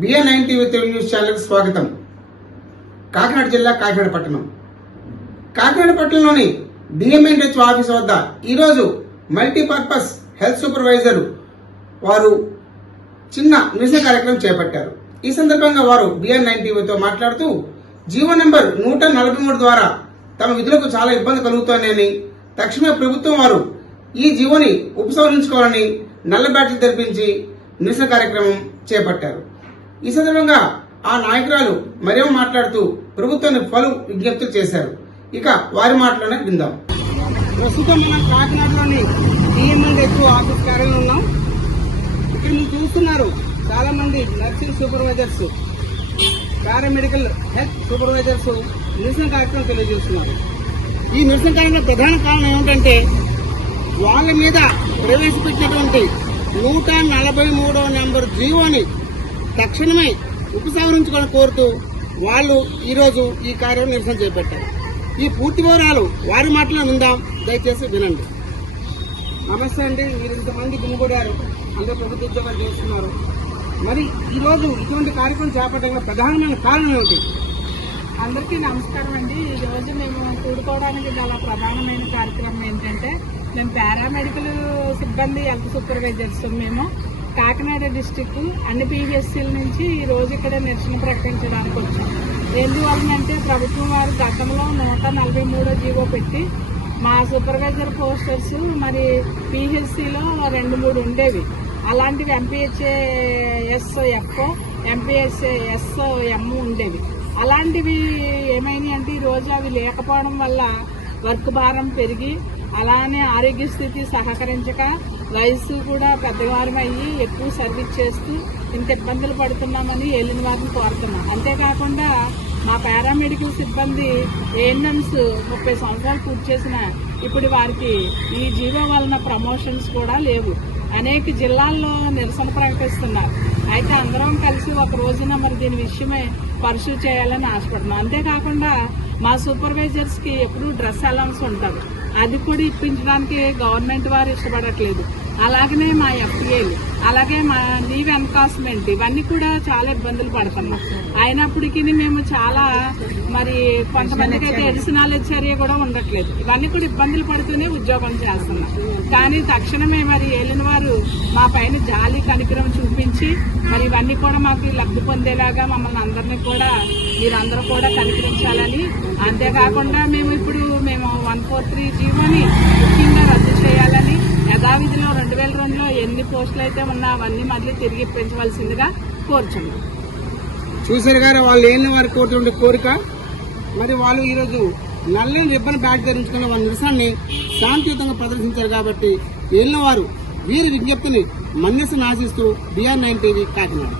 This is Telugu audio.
BN nine TV Telugu news ఛానల్కి స్వాగతం. కాకినాడ జిల్లా కాకినాడ పట్టణం. కాకినాడ పట్టణంలోని డిఎంఎన్హెచ్ ఆఫీస్ వద్ద ఈరోజు మల్టీపర్పస్ హెల్త్ సూపర్వైజర్ వారు చిన్న నిరసన కార్యక్రమం చేపట్టారు. ఈ సందర్భంగా వారు బిఎన్ నైన్ టీవీతో మాట్లాడుతూ జీవో నెంబర్ నూట నలభై మూడు ద్వారా తమ విధులకు చాలా ఇబ్బంది కలుగుతోందని తక్షణమే ప్రభుత్వం వారు ఈ జీవోని ఉపసంహరించుకోవాలని నల్ల బ్యాటలు తెరిపించి నిరసన కార్యక్రమం చేపట్టారు. ఈ సందర్భంగా ఆ నాయకురాలు మరేమో మాట్లాడుతూ ప్రభుత్వాన్ని పలు విజ్ఞప్తులు చేశారు. ఇక వారి మాటలోనే విందాం. ప్రస్తుతం మనం కాకినాడలోని డిఎంఎన్హెచ్ ఆఫీస్ కార్యాలయం ఉన్నాం. ఇక్కడ మీరు చూస్తున్నారు చాలా మంది nursing supervisors paramedical health supervisors నిరసన కార్యక్రమం తెలియజేస్తున్నారు. ఈ నిరసన కార్యక్రమం ప్రధాన కారణం ఏమిటంటే వాళ్ళ మీద ప్రవేశపెట్టినటువంటి నూట నలభై మూడో నెంబర్ జీవోని తక్షణమే ఉపసంహరించుకొని కోరుతూ వాళ్ళు ఈరోజు ఈ కార్యం నిరసన చేపట్టారు. ఈ పూర్తి వివరాలు వారి మాటలో విందాం. దయచేసి వినండి. నమస్తే అండి. మీరు ఇంతమంది గుమిగూడారు. అందరూ ప్రభుత్వ ఉద్యోగాలు చేస్తున్నారు. మరి ఈరోజు ఇటువంటి కార్యక్రమం చేపట్టడంలో ప్రధానమైన కారణం ఏమిటి? అందరికీ నమస్కారం అండి. ఈ రోజు మేము కూడుకోవడానికి గల ప్రధానమైన కార్యక్రమం ఏంటంటే మేము పారామెడికల్ సిబ్బంది హెల్త్ సూపర్వైజర్స్ మేము కాకినాడ డిస్టిక్ అన్ని పిహెచ్సిల నుంచి ఈ రోజు ఇక్కడ నిరసన ప్రకటించడానికి వచ్చాం. ఎందువలనంటే ప్రభుత్వం వారు గతంలో నూట నలభై మూడో జీవో పెట్టి మా సూపర్వైజర్ పోస్టర్స్ మరి పిహెచ్సిలో రెండు మూడు ఉండేవి. అలాంటివి MPHA S F MPHA S M ఉండేవి. అలాంటివి ఏమైనాయి అంటే ఈ రోజు అవి లేకపోవడం వల్ల వర్క్ భారం పెరిగి అలానే ఆరోగ్య స్థితి సహకరించక వయసు కూడా పెద్దవారం అయ్యి ఎక్కువ సర్వీస్ చేస్తూ ఇంత ఇబ్బందులు పడుతున్నామని ఏలిన వారిని కోరుతున్నాం. అంతేకాకుండా మా పారామెడికల్ సిబ్బంది ఏఎన్ఎంస్ ముప్పై సంవత్సరాలు పూర్తి చేసిన ఇప్పుడు వారికి ఈ జీవో వలన ప్రమోషన్స్ కూడా లేవు. అనేక జిల్లాల్లో నిరసన ప్రకటిస్తున్నారు. అయితే అందరం కలిసి ఒక రోజున మరి దీని విషయమై పర్సూ చేయాలని ఆశపడుతున్నాం. అంతేకాకుండా మా సూపర్వైజర్స్కి ఎప్పుడూ డ్రెస్ అలౌన్స్ ఉంటుంది అది కూడా ఇప్పించడానికి గవర్నమెంట్ వారు ఇష్టపడట్లేదు. అలాగనే మా ఎఫ్టీఏలు అలాగే మా లీవ్ ఎన్కాస్మెంట్ ఇవన్నీ కూడా చాలా ఇబ్బందులు పడుతున్నాం అయినప్పటికీ మేము చాలా మరి కొంతమందికి అయితే ఎడిషనల్ చర్య కూడా ఉండట్లేదు. ఇవన్నీ కూడా ఇబ్బందులు పడుతూనే ఉద్యోగం చేస్తున్నాం. కానీ తక్షణమే మరి ఏలిన వారు మా పైన జాలి కనికరం చూపించి మరి ఇవన్నీ కూడా మాకు లబ్ధి పొందేలాగా మమ్మల్ని అందరినీ కూడా మీరందరూ కూడా కనిపించాలని అంతేకాకుండా మేము ఇప్పుడు మేము వన్ ఫోర్ త్రీ జీవోని ముఖ్యంగా రద్దు చేయాలని యథావిధిలో రెండు వేల రెండులో ఎన్ని పోస్టులు అయితే ఉన్నా అవన్నీ మళ్ళీ తిరిగి పెంచవలసిందిగా కోరుచున్నాం. చూసారు గారు వాళ్ళు ఏళ్ళ వారి కోరుతుండే కోరిక. మరి వాళ్ళు ఈరోజు నల్లని రిబ్బన్ బ్యాగ్ ధరించుకున్న వాళ్ళ నిరసనని శాంతియుతంగా ప్రదర్శించారు కాబట్టి ఏళ్ళ వారు వీరి విజ్ఞప్తిని మన్యసను ఆశిస్తూ బిఆర్ నైన్ టీవీ కాకినాడ.